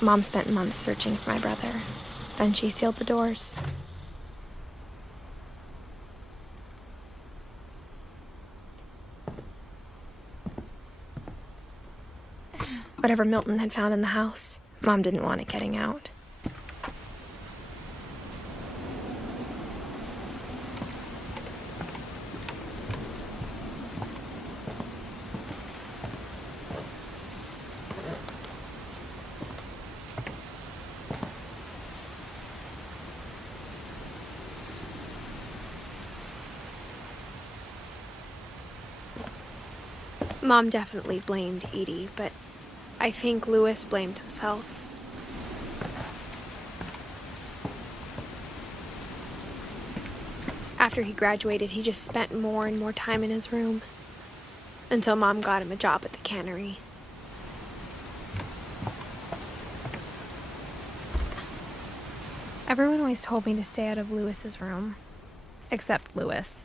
Mom spent months searching for my brother. Then she sealed the doors. Whatever Milton had found in the house, Mom didn't want it getting out. Mom definitely blamed Edie, but I think Louis blamed himself. After he graduated, he just spent more and more time in his room, until Mom got him a job at the cannery. Everyone always told me to stay out of Louis's room, except Louis.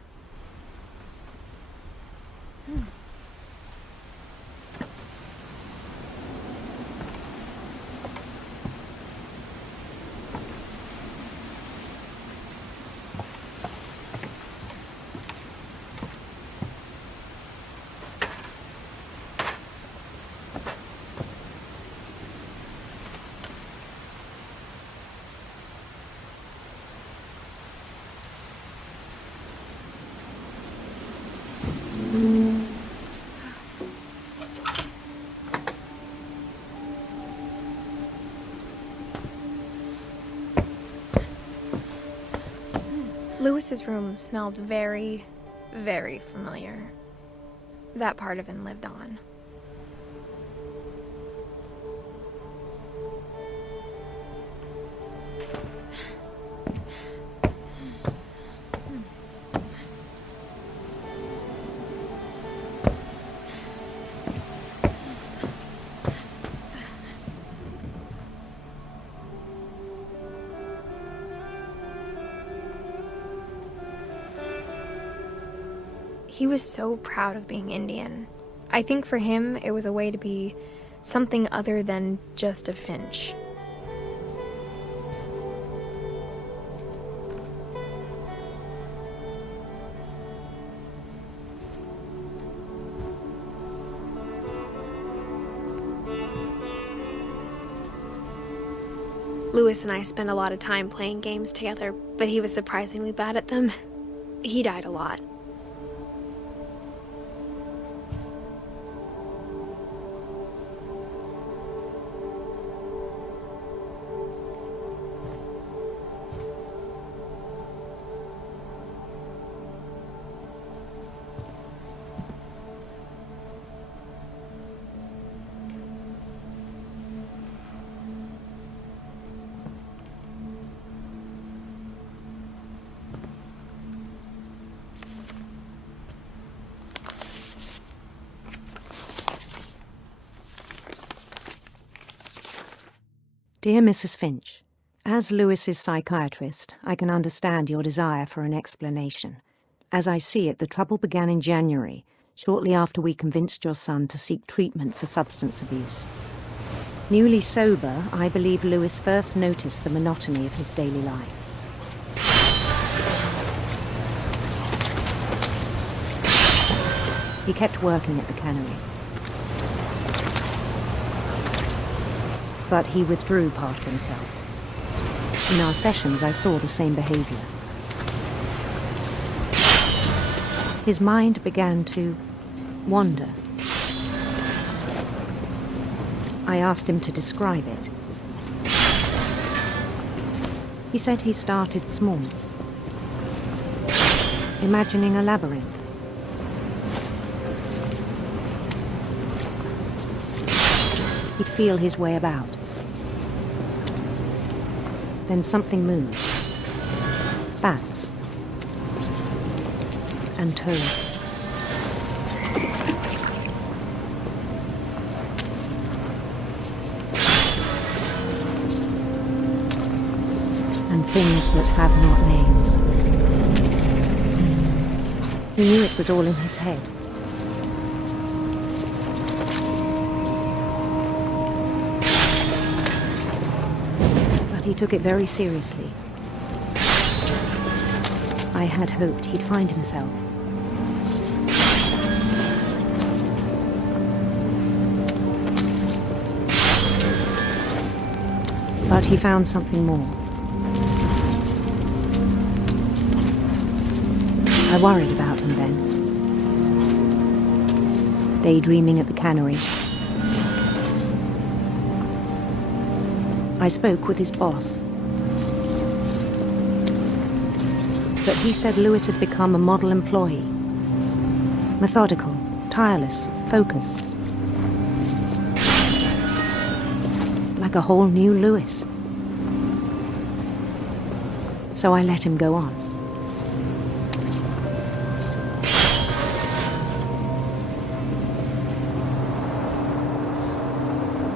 Louis's room smelled very, very familiar. That part of him lived on. He was so proud of being Indian. I think for him, it was a way to be something other than just a Finch. Louis and I spent a lot of time playing games together, but he was surprisingly bad at them. He died a lot. Dear Mrs. Finch, as Louis's psychiatrist, I can understand your desire for an explanation. As I see it, the trouble began in January, shortly after we convinced your son to seek treatment for substance abuse. Newly sober, I believe Louis first noticed the monotony of his daily life. He kept working at the cannery. But he withdrew part of himself. In our sessions, I saw the same behavior. His mind began to wander. I asked him to describe it. He said he started small, imagining a labyrinth. He'd feel his way about. Then something moved. Bats. And toads. And things that have not names. He knew it was all in his head. but he took it very seriously. I had hoped he'd find himself. But he found something more. I worried about him then. Daydreaming at the cannery. I spoke with his boss. But he said Lewis had become a model employee. Methodical, tireless, focused. Like a whole new Lewis. So I let him go on.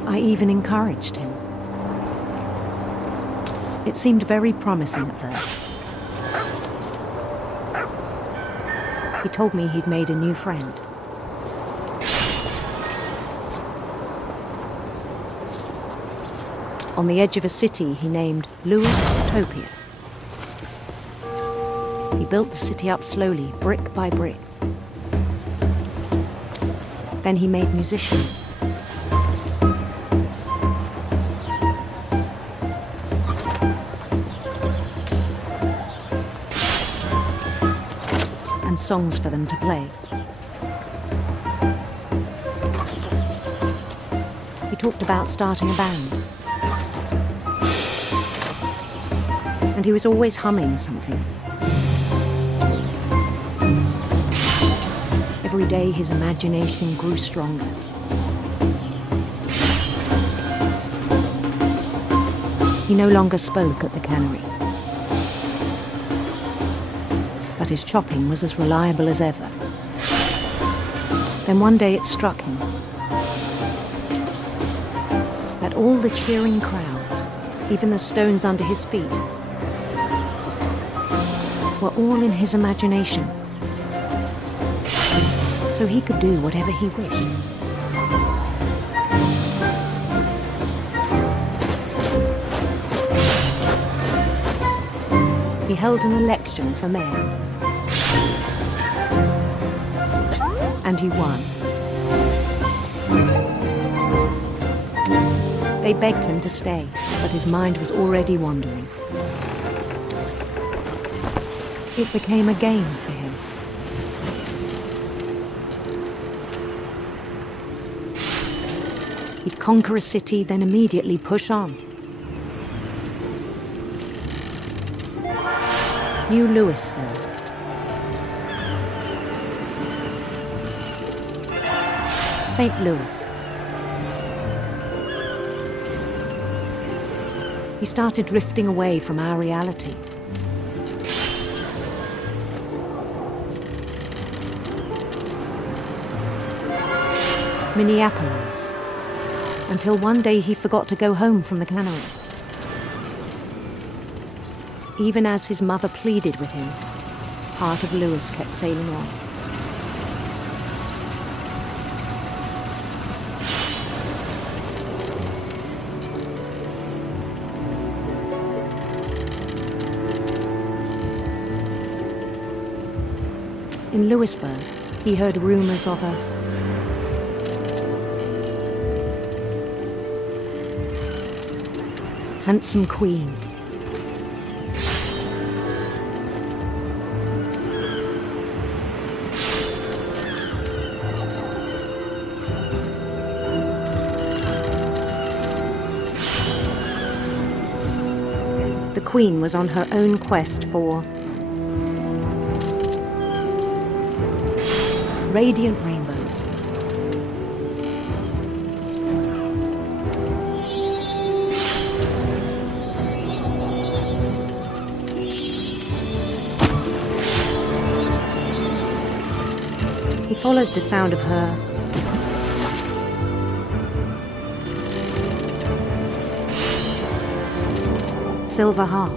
I even encouraged him. It seemed very promising at first. He told me he'd made a new friend. On the edge of a city he named Lewis-topia. He built the city up slowly, brick by brick. Then he made musicians. And songs for them to play. He talked about starting a band. And he was always humming something. Every day his imagination grew stronger. He no longer spoke at the cannery. But his chopping was as reliable as ever. Then one day it struck him that all the cheering crowds, even the stones under his feet, were all in his imagination. So he could do whatever he wished. He held an election for mayor. And he won. They begged him to stay, but his mind was already wandering. It became a game for him. He'd conquer a city, then immediately push on. New Louisville. St. Louis. He started drifting away from our reality. Minneapolis, until one day he forgot to go home from the cannery. Even as his mother pleaded with him, part of Lewis kept sailing on. In Lewisburg, he heard rumors of a handsome queen. The queen was on her own quest for radiant rainbows. He followed the sound of her silver harp.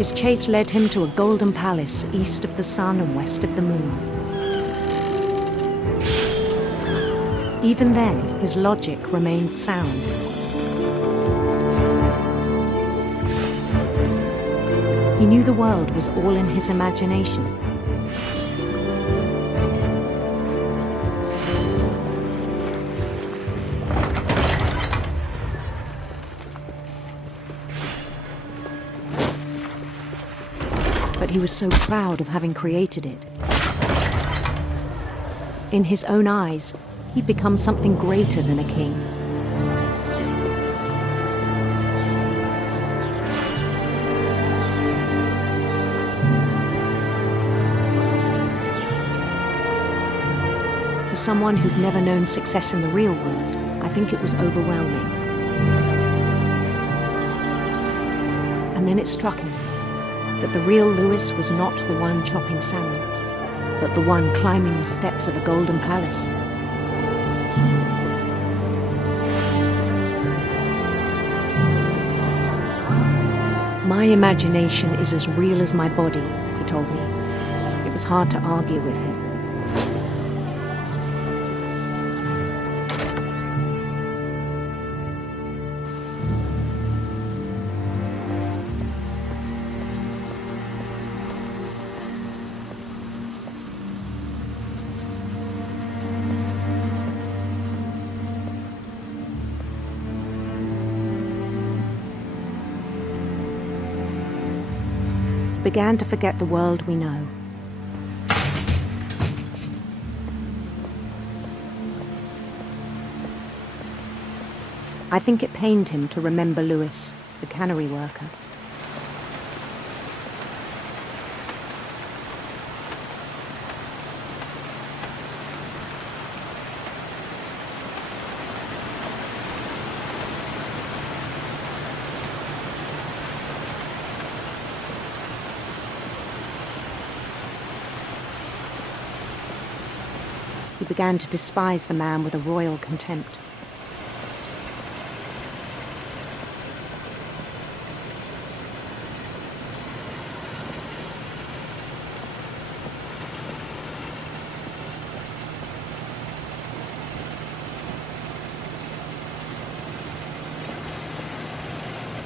His chase led him to a golden palace east of the sun and west of the moon. Even then, his logic remained sound. He knew the world was all in his imagination. But he was so proud of having created it. In his own eyes, he'd become something greater than a king. For someone who'd never known success in the real world, I think it was overwhelming. And then it struck him that the real Lewis was not the one chopping salmon, but the one climbing the steps of a golden palace. My imagination is as real as my body, he told me. It was hard to argue with him. Began to forget the world we know. I think it pained him to remember Lewis, the cannery worker. He began to despise the man with a royal contempt.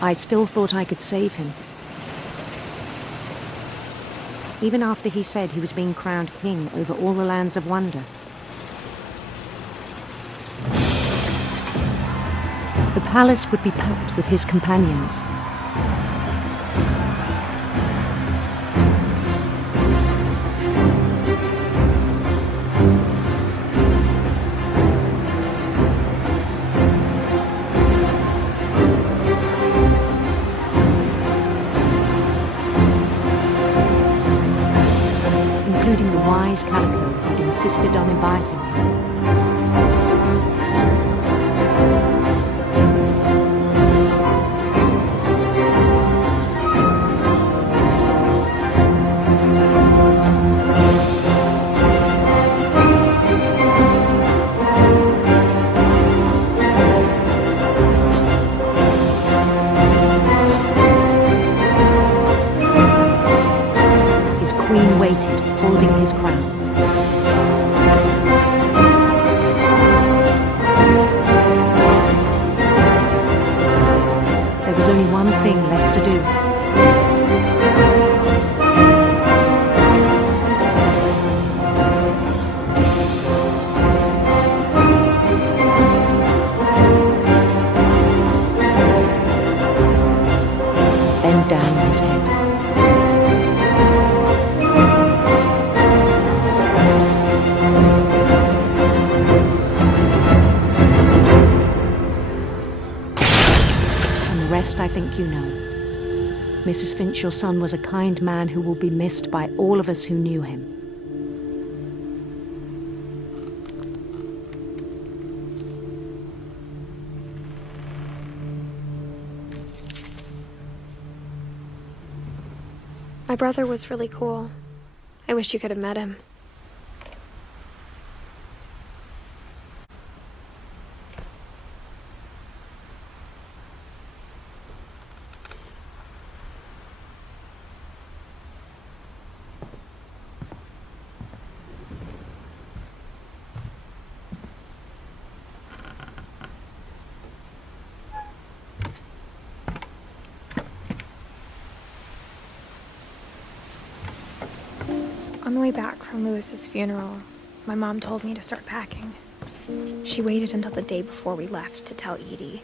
I still thought I could save him. Even after he said he was being crowned king over all the lands of wonder. The palace would be packed with his companions. Including the wise Calico who'd insisted on inviting him. Waited, holding his crown. There was only one thing left to do. Bend down his head. I think you know. Mrs. Finch, your son was a kind man who will be missed by all of us who knew him. My brother was really cool. I wish you could have met him. On the way back from Lewis's funeral, my mom told me to start packing. She waited until the day before we left to tell Edie.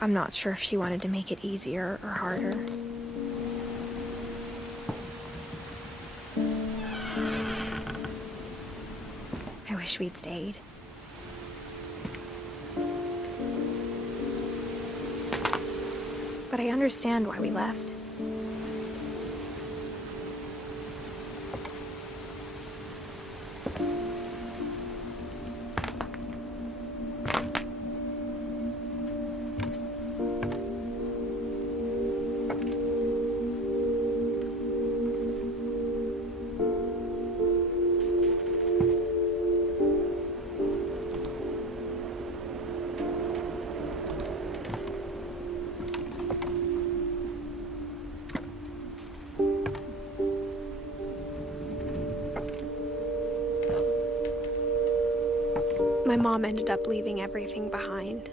I'm not sure if she wanted to make it easier or harder. I wish we'd stayed. But I understand why we left. My mom ended up leaving everything behind.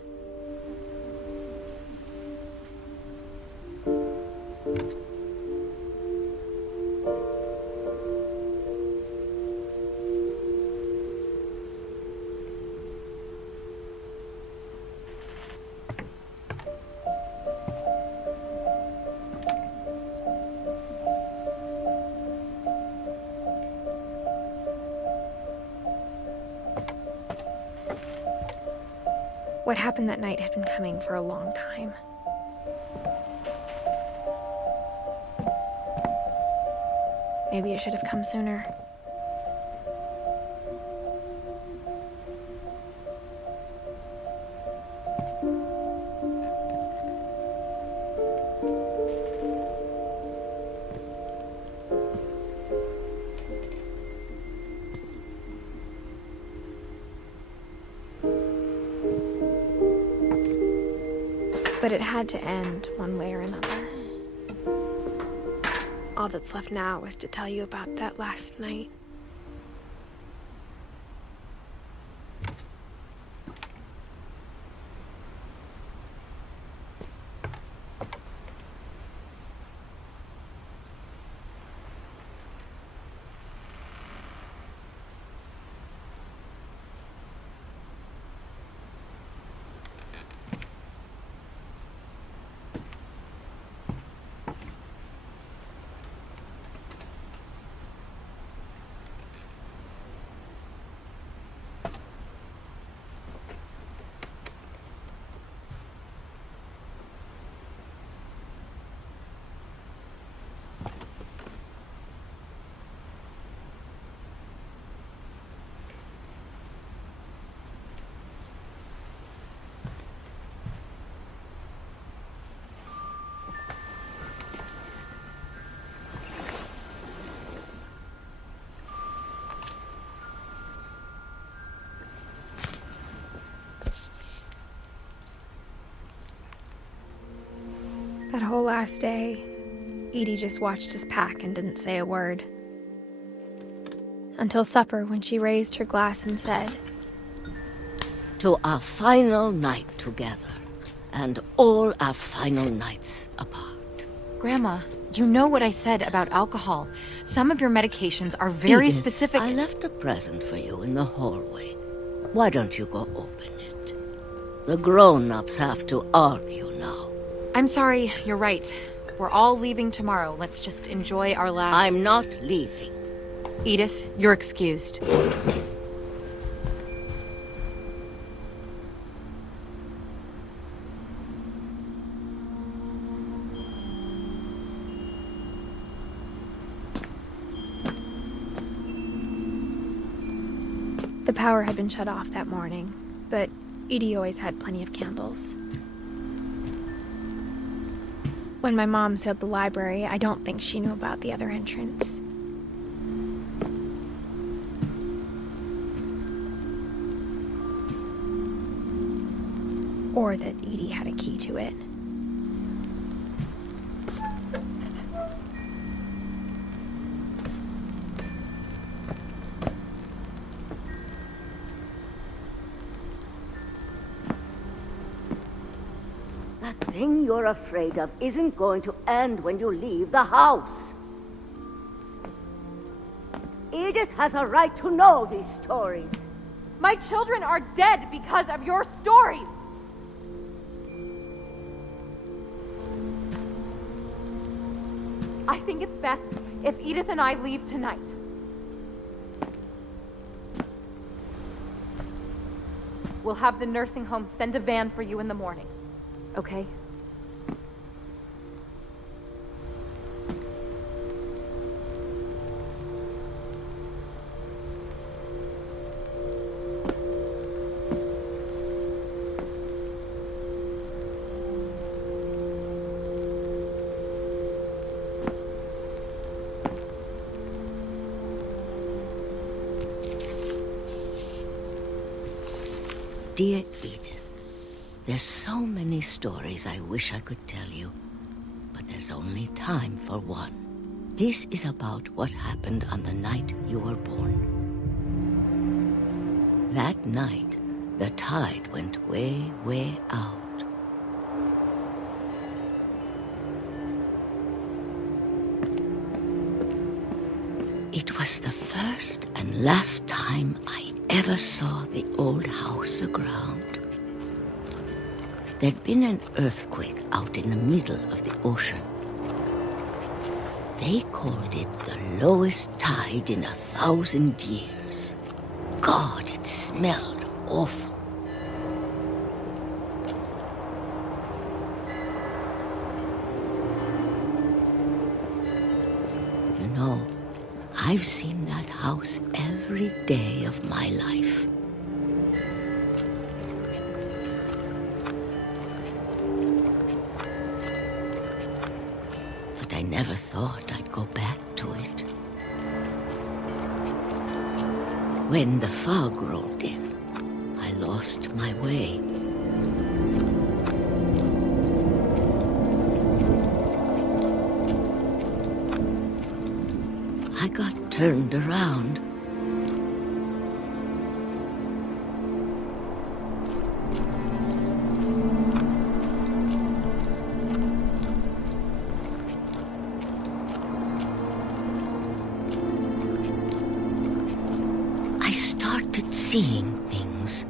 What happened that night had been coming for a long time. Maybe it should have come sooner. But it had to end one way or another. All that's left now is to tell you about that last night. That whole last day, Edie just watched us pack and didn't say a word. Until supper, when she raised her glass and said, "To our final night together, and all our final nights apart." Grandma, you know what I said about alcohol. Some of your medications are very Edith, specific. I left a present for you in the hallway. Why don't you go open it? The grown-ups have to argue now. I'm sorry, you're right. We're all leaving tomorrow. Let's just enjoy our last... I'm not leaving. Edith, you're excused. The power had been shut off that morning, but Edie always had plenty of candles. When my mom sealed the library, I don't think she knew about the other entrance. Or that Edie had a key to it. That thing you're afraid of isn't going to end when you leave the house. Edith has a right to know these stories. My children are dead because of your stories! I think it's best if Edith and I leave tonight. We'll have the nursing home send a van for you in the morning, okay? Dear Edith, there's so many stories I wish I could tell you, but there's only time for one. This is about what happened on the night you were born. That night, the tide went way, way out. It was the first and last time I ever saw the old house aground. There'd been an earthquake out in the middle of the ocean. They called it the lowest tide in 1,000 years. God, it smelled awful. You know, I've seen that house every day of my life. But I never thought I'd go back to it. When the fog rolled in, I lost my way. I got turned around. I started seeing things.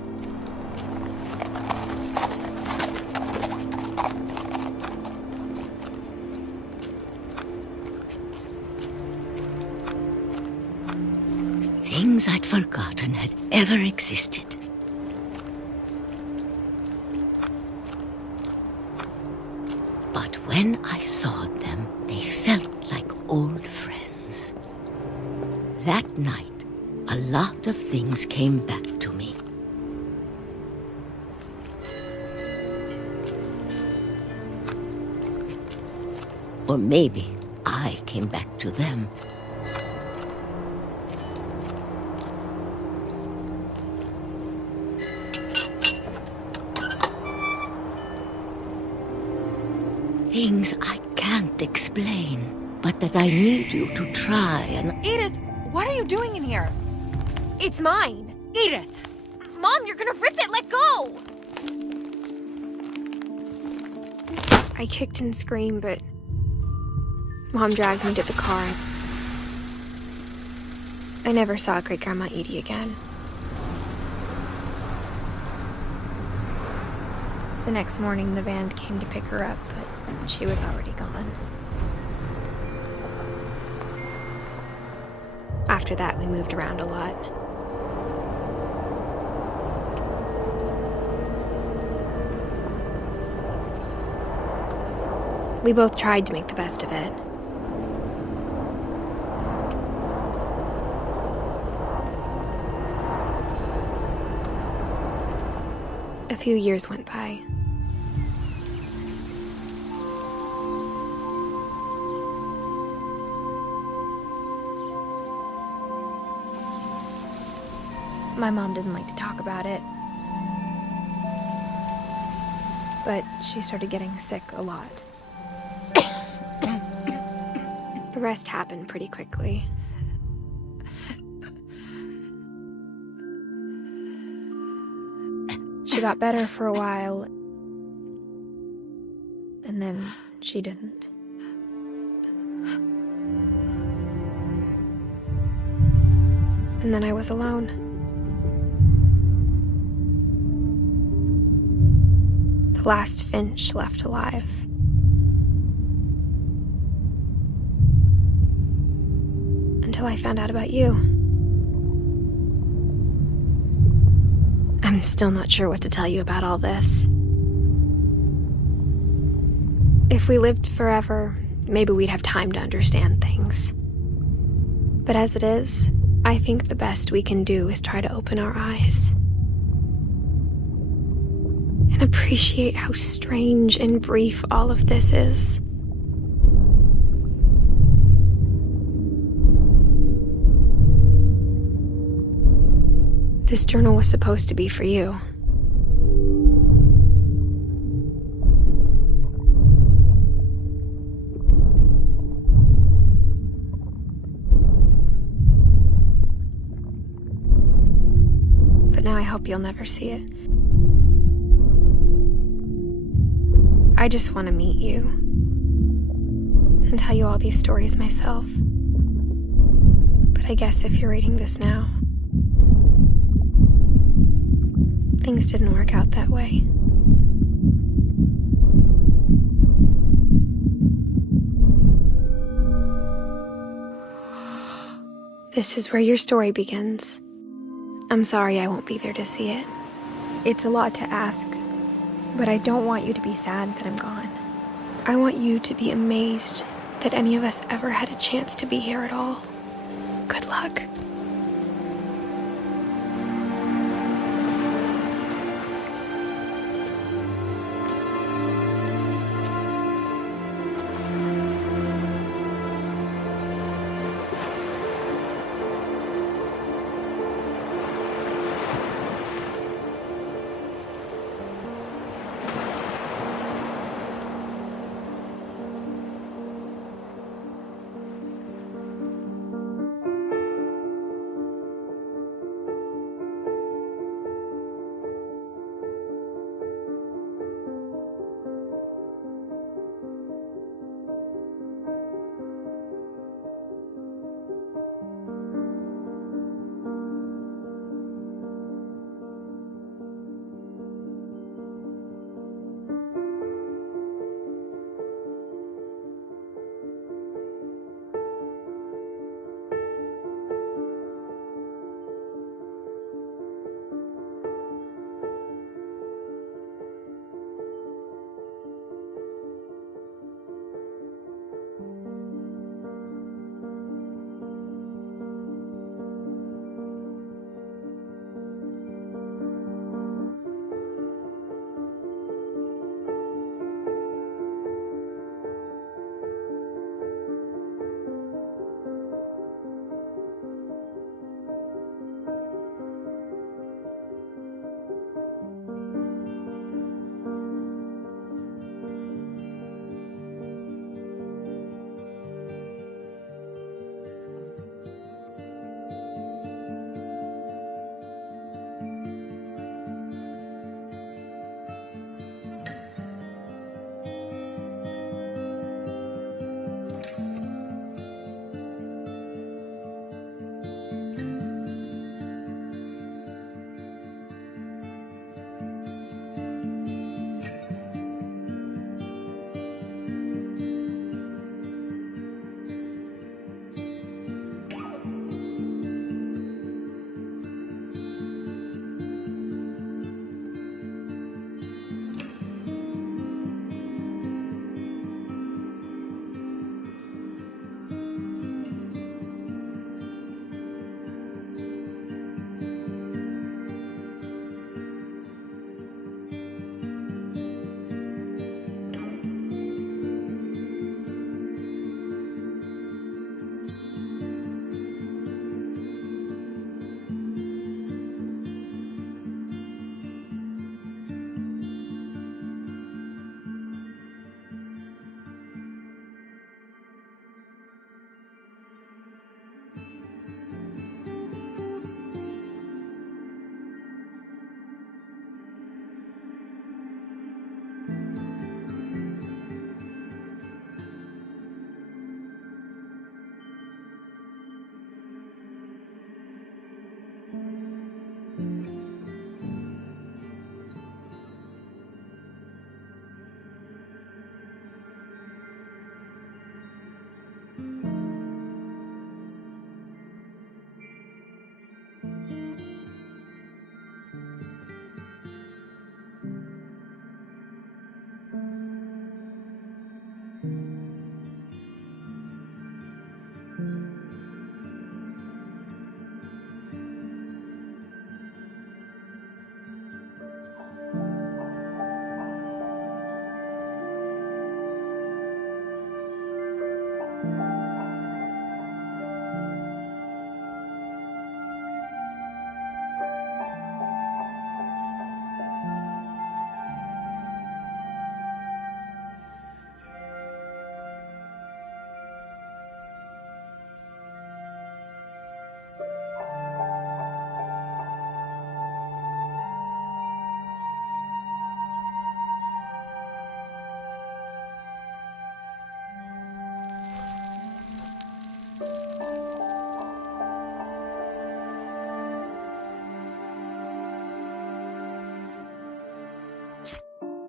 Things I'd forgotten had ever existed. But when I saw them, they felt like old friends. That night, a lot of things came back to me. Or maybe I came back to them. Things I can't explain, but that I need you to try and... Edith, what are you doing in here? It's mine. Edith! Mom, you're gonna rip it! Let go! I kicked and screamed, but Mom dragged me to the car. I never saw Great-Grandma Edie again. The next morning, the van came to pick her up, but she was already gone. After that, we moved around a lot. We both tried to make the best of it. A few years went by. My mom didn't like to talk about it, but she started getting sick a lot. The rest happened pretty quickly. She got better for a while, and then she didn't. And then I was alone. The last Finch left alive. Until I found out about you. I'm still not sure what to tell you about all this. If we lived forever, maybe we'd have time to understand things. But as it is, I think the best we can do is try to open our eyes. And appreciate how strange and brief all of this is. This journal was supposed to be for you. But now I hope you'll never see it. I just want to meet you and tell you all these stories myself. But I guess if you're reading this now, things didn't work out that way. This is where your story begins. I'm sorry I won't be there to see it. It's a lot to ask, but I don't want you to be sad that I'm gone. I want you to be amazed that any of us ever had a chance to be here at all. Good luck.